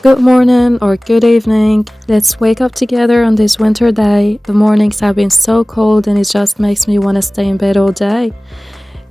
Good morning or good evening. Let's wake up together on this winter day. The mornings have been so cold and it just makes me want to stay in bed all day.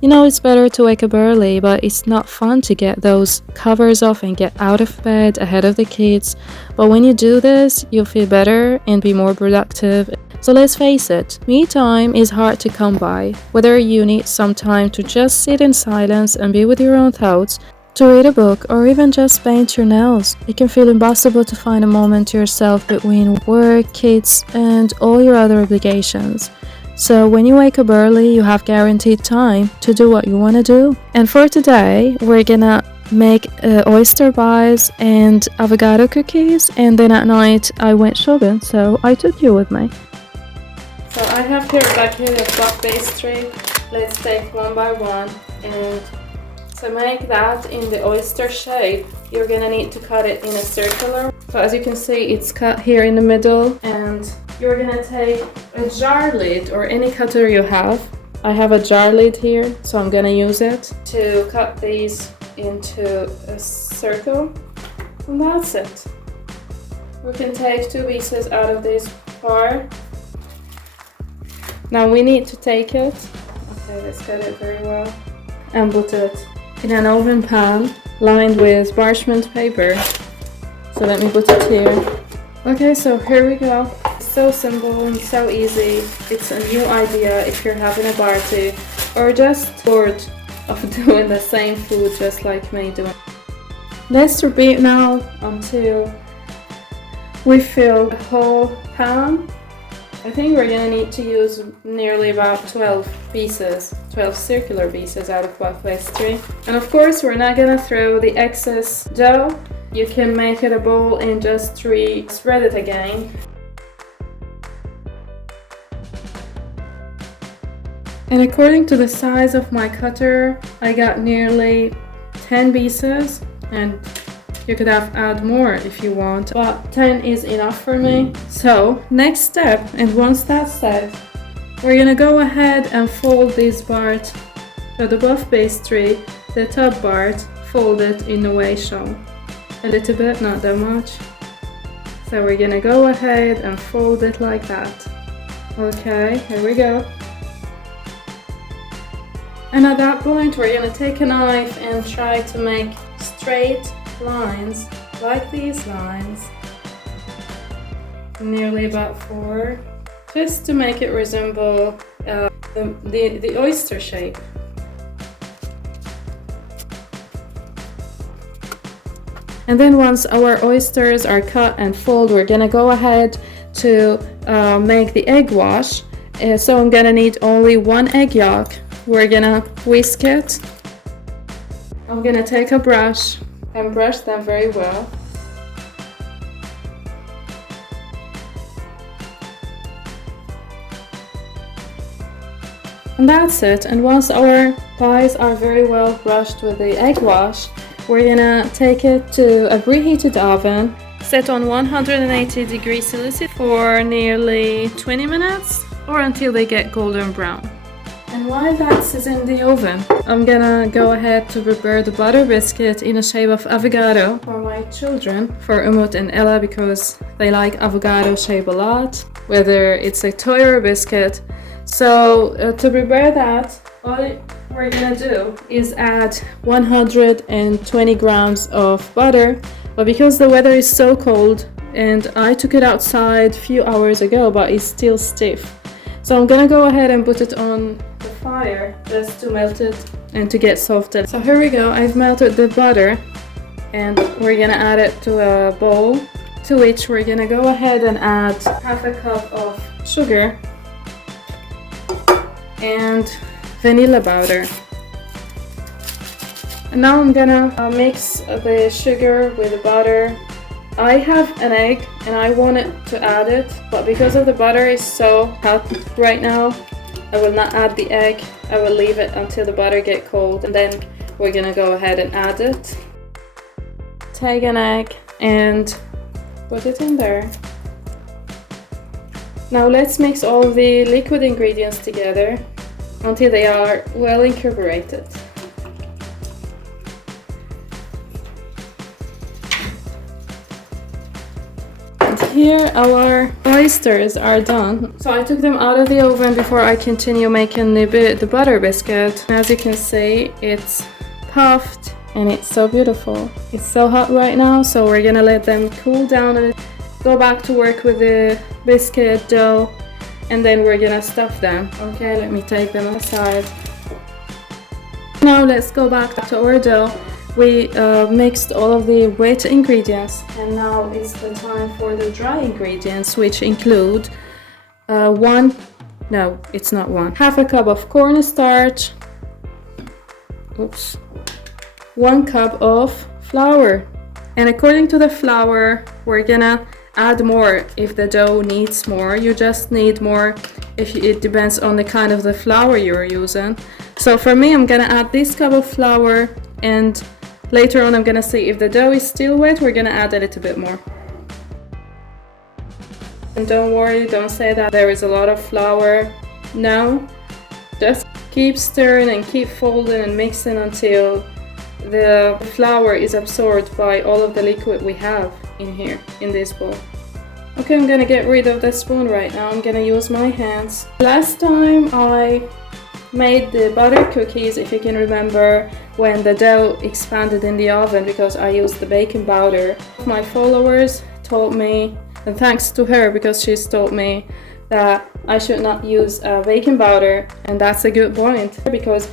You know, it's better to wake up early, but it's not fun to get those covers off and get out of bed ahead of the kids. But when you do this, you'll feel better and be more productive. So let's face it, me time is hard to come by. Whether you need some time to just sit in silence and be with your own thoughts, to read a book, or even just paint your nails, it can feel impossible to find a moment to yourself between work, kids, and all your other obligations. So when you wake up early, you have guaranteed time to do what you want to do. And for today, we're gonna make oyster pies and avocado cookies, and then at night I went shopping, so I took you with me. So I have here a bucket of puff pastry. Let's take one by one, and to make that in the oyster shape, you're gonna need to cut it in a circular. So as you can see, it's cut here in the middle, and you're gonna take a jar lid or any cutter you have. I have a jar lid here, so I'm gonna use it to cut these into a circle, and that's it. We can take two pieces out of this part. Now we need to take it, okay, let's cut it very well, and put it in an oven pan lined with parchment paper. So let me put it here. Okay, so here we go. It's so simple and so easy. It's a new idea if you're having a party or just bored of doing the same food just like me doing. Let's repeat now until we fill the whole pan. I think we're gonna need to use nearly about 12 pieces, 12 circular pieces out of puff pastry. And of course, we're not gonna throw the excess dough. You can make it a bowl and just spread it again. And according to the size of my cutter, I got nearly 10 pieces, and you could have add more if you want, but 10 is enough for me. So next step, and once that's set, we're gonna go ahead and fold this part. So the puff pastry, the top part, fold it in the way shown. A little bit, not that much. So we're gonna go ahead and fold it like that. Okay, here we go. And at that point, we're gonna take a knife and try to make straight lines like these lines, nearly about 4, just to make it resemble the oyster shape. And then once our oysters are cut and fold, we're gonna go ahead to make the egg wash. So I'm gonna need only one egg yolk. We're gonna whisk it. I'm gonna take a brush and brush them very well. And that's it. And once our pies are very well brushed with the egg wash, we're gonna take it to a preheated oven, set on 180 degrees Celsius for nearly 20 minutes or until they get golden brown. And while that's in the oven, I'm gonna go ahead to prepare the butter biscuit in the shape of avocado for my children, for Umut and Ella, because they like avocado shape a lot, whether it's a toy or a biscuit. So to prepare that, all we're gonna do is add 120 grams of butter, but because the weather is so cold and I took it outside a few hours ago, but it's still stiff. So I'm gonna go ahead and put it on the fire just to melt it and to get softened. So here we go, I've melted the butter and we're gonna add it to a bowl, to which we're gonna go ahead and add half a cup of sugar and vanilla powder. And now I'm gonna mix the sugar with the butter. I have an egg and I wanted to add it, but because of the butter is so hot right now, I will not add the egg. I will leave it until the butter gets cold, and then we're gonna go ahead and add it. Take an egg and put it in there. Now let's mix all the liquid ingredients together until they are well incorporated. Here our oysters are done. So I took them out of the oven before I continue making the butter biscuit. As you can see, it's puffed and it's so beautiful. It's so hot right now, so we're gonna let them cool down and go back to work with the biscuit dough, and then we're gonna stuff them. Okay, let me take them aside. Now let's go back to our dough. We mixed all of the wet ingredients, and now it's the time for the dry ingredients, which include half a cup of cornstarch, 1 cup of flour, and according to the flour we're gonna add more if the dough needs more. You just need more if it depends on the kind of the flour you're using. So for me, I'm gonna add this cup of flour, and later on I'm gonna see if the dough is still wet, we're gonna add a little bit more. And don't worry, don't say that there is a lot of flour. No, just keep stirring and keep folding and mixing until the flour is absorbed by all of the liquid we have in here, in this bowl. Okay, I'm gonna get rid of the spoon right now. I'm gonna use my hands. Last time I made the butter cookies, if you can remember, when the dough expanded in the oven because I used the baking powder. My followers told me, and thanks to her because she's told me that I should not use baking powder, and that's a good point, because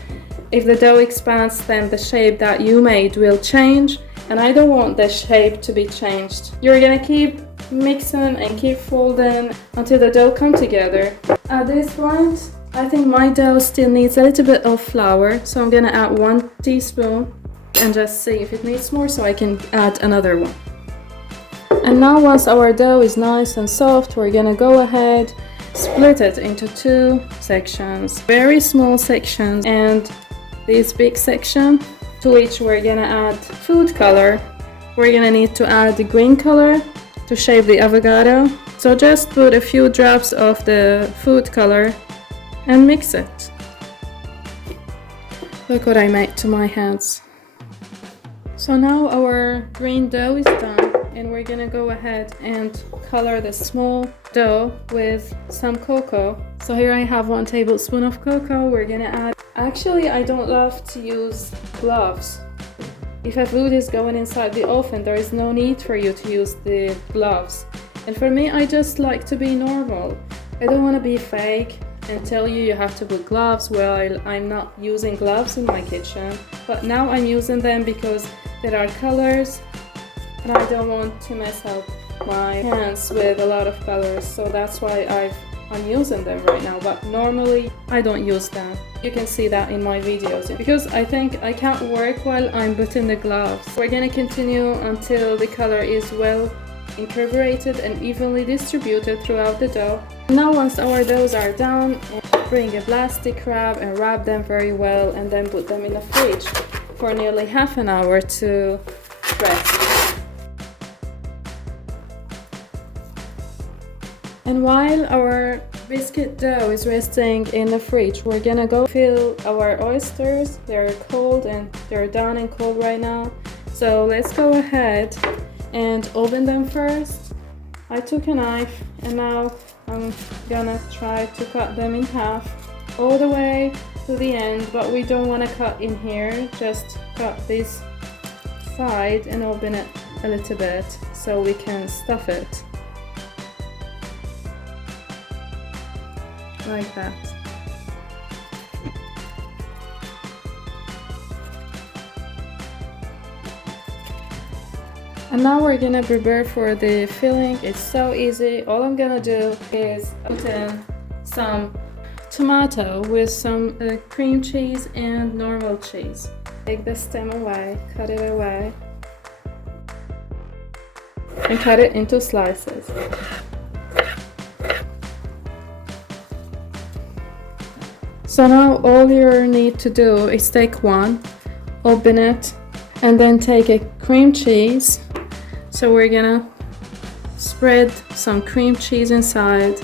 if the dough expands, then the shape that you made will change, and I don't want the shape to be changed. You're gonna keep mixing and keep folding until the dough comes together. At this point, I think my dough still needs a little bit of flour, so I'm gonna add 1 teaspoon and just see if it needs more, so I can add another one. And now once our dough is nice and soft, we're gonna go ahead, split it into 2 sections, very small sections, and this big section to which we're gonna add food color. We're gonna need to add the green color to shape the avocado. So just put a few drops of the food color and mix it. Look what I made to my hands. So now our green dough is done, and we're gonna go ahead and color the small dough with some cocoa. So here I have 1 tablespoon of cocoa. We're gonna add, actually I don't love to use gloves. If a food is going inside the oven, there is no need for you to use the gloves. And for me, I just like to be normal. I don't want to be fake and tell you you have to put gloves. Well, I'm not using gloves in my kitchen, but now I'm using them because there are colors and I don't want to mess up my hands with a lot of colors, so that's why I'm using them right now, but normally I don't use them. You can see that in my videos, because I think I can't work while I'm putting the gloves. We're gonna continue until the color is well incorporated and evenly distributed throughout the dough. Now once our doughs are done, bring a plastic wrap and wrap them very well, and then put them in the fridge for nearly half an hour to rest. And while our biscuit dough is resting in the fridge, we're gonna go fill our oysters. They're cold and they're done and cold right now. So let's go ahead and open them first. I took a knife and now I'm gonna try to cut them in half all the way to the end, but we don't want to cut in here, just cut this side and open it a little bit so we can stuff it. Like that. And now we're gonna prepare for the filling. It's so easy. All I'm gonna do is put in some tomato with some cream cheese and normal cheese. Take the stem away, cut it away, and cut it into slices. So now all you need to do is take one, open it, and then take a cream cheese. So we're gonna spread some cream cheese inside,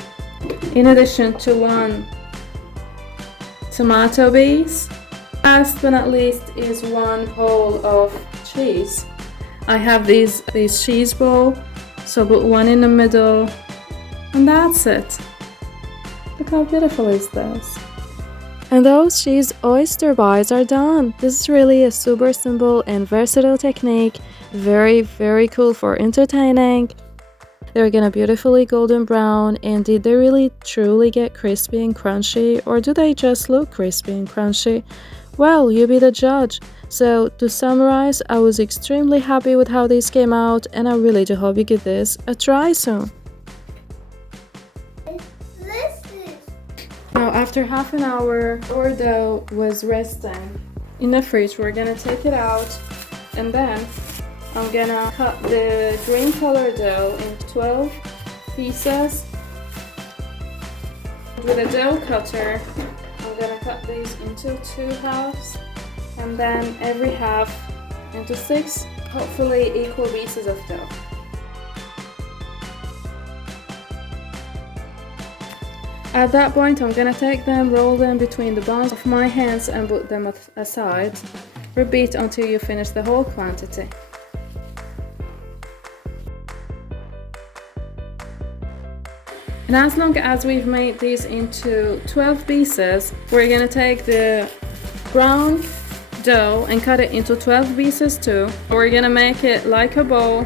in addition to 1 tomato piece. Last but not least is 1 bowl of cheese. I have these cheese bowl So put one in the middle, and that's it. Look how beautiful is this. And those cheese oyster bites are done. This is really a super simple and versatile technique. Very cool for entertaining. They're gonna beautifully golden brown, and did they really truly get crispy and crunchy, or do they just look crispy and crunchy? Well, you be the judge. So to summarize, I was extremely happy with how these came out, and I really do hope you give this a try soon. Now after half an hour, our dough was resting in the fridge. We're gonna take it out, and then I'm gonna cut the green color dough in 12 pieces. With a dough cutter, I'm gonna cut these into 2 halves, and then every half into 6, hopefully equal pieces of dough. At that point, I'm gonna take them, roll them between the palms of my hands and put them aside. Repeat until you finish the whole quantity. And as long as we've made these into 12 pieces, we're gonna take the brown dough and cut it into 12 pieces too. We're gonna make it like a bowl.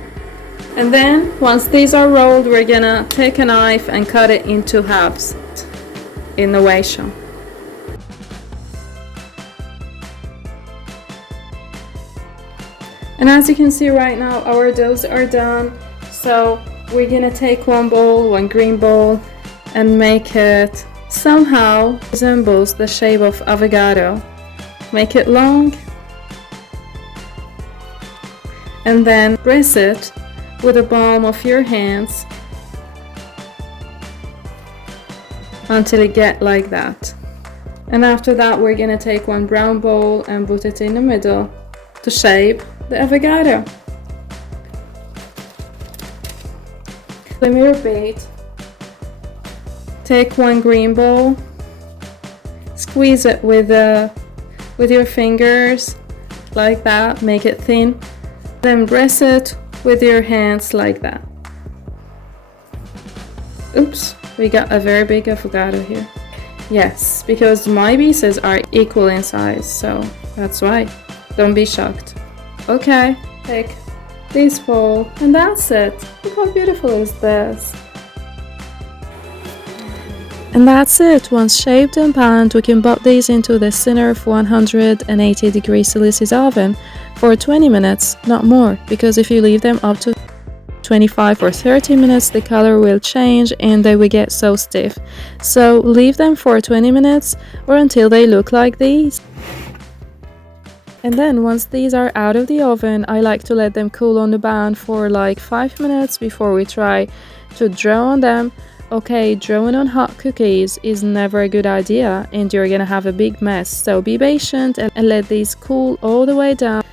And then once these are rolled, we're gonna take a knife and cut it into halves in the way shown. And as you can see right now, our doughs are done. So we're gonna take one bowl, one green bowl, and make it somehow resembles the shape of avocado. Make it long, and then press it with the palm of your hands until it get like that. And after that, we're gonna take one brown bowl and put it in the middle to shape the avocado. Let me repeat. Take one green bowl, squeeze it with your fingers like that, make it thin, then press it with your hands like that. Oops, we got a very big avocado here. Yes, because my pieces are equal in size, so that's why. Don't be shocked. Okay, take this bowl, and that's it. Look how beautiful is this. And that's it. Once shaped and panned, we can pop these into the center of 180 degrees Celsius oven for 20 minutes, not more, because if you leave them up to 25 or 30 minutes, the color will change and they will get so stiff. So leave them for 20 minutes or until they look like these. And then once these are out of the oven, I like to let them cool on the band for like 5 minutes before we try to draw on them. Okay, drawing on hot cookies is never a good idea and you're gonna have a big mess, so be patient and let these cool all the way down.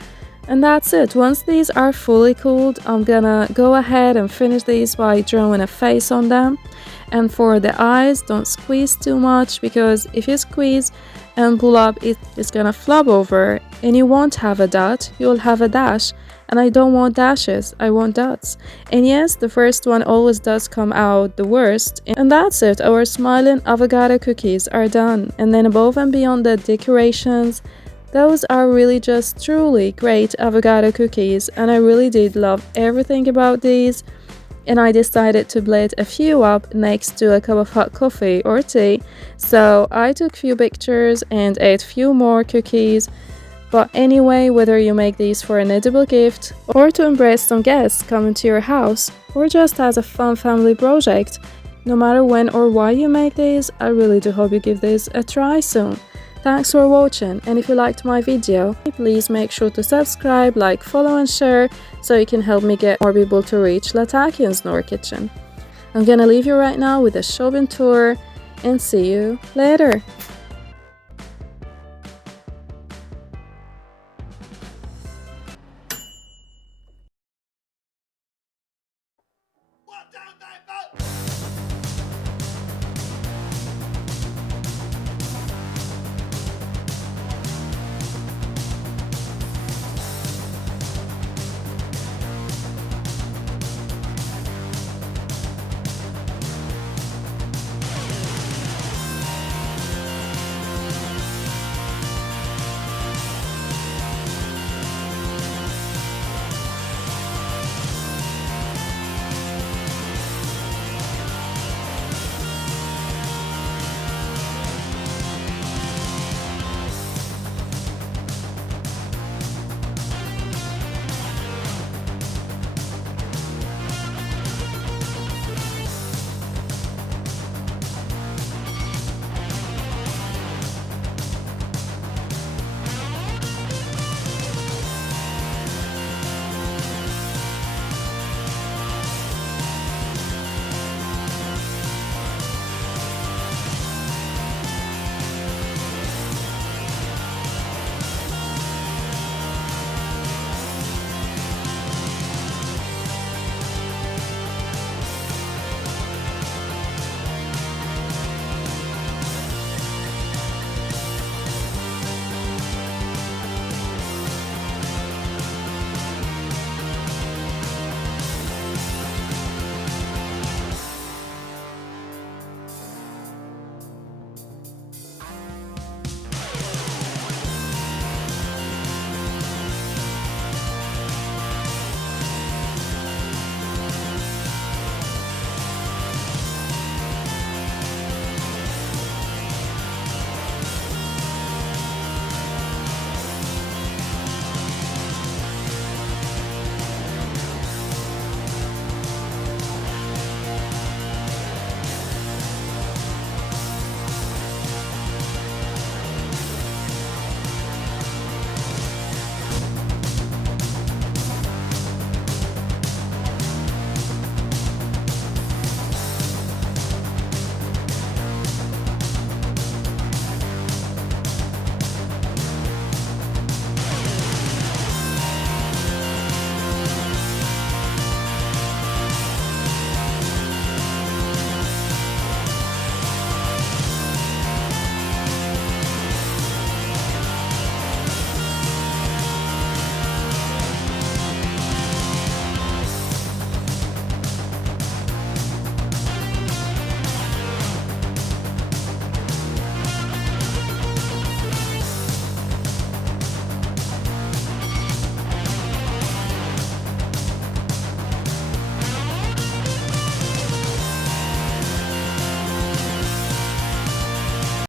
And that's it. Once these are fully cooled, I'm gonna go ahead and finish these by drawing a face on them. And for the eyes, don't squeeze too much, because if you squeeze and pull up, it's gonna flop over and you won't have a dot, you'll have a dash. And I don't want dashes, I want dots. And yes, the first one always does come out the worst. And that's it, our smiling avocado cookies are done. And then above and beyond the decorations, those are really just truly great avocado cookies, and I really did love everything about these. And I decided to blend a few up next to a cup of hot coffee or tea. So I took a few pictures and ate a few more cookies. But anyway, whether you make these for an edible gift or to impress some guests coming to your house or just as a fun family project, no matter when or why you make these, I really do hope you give this a try soon. Thanks for watching, and if you liked my video, please make sure to subscribe, like, follow and share so you can help me get more people to reach Latakian's Nor Kitchen. I'm gonna leave you right now with a shopping tour and see you later.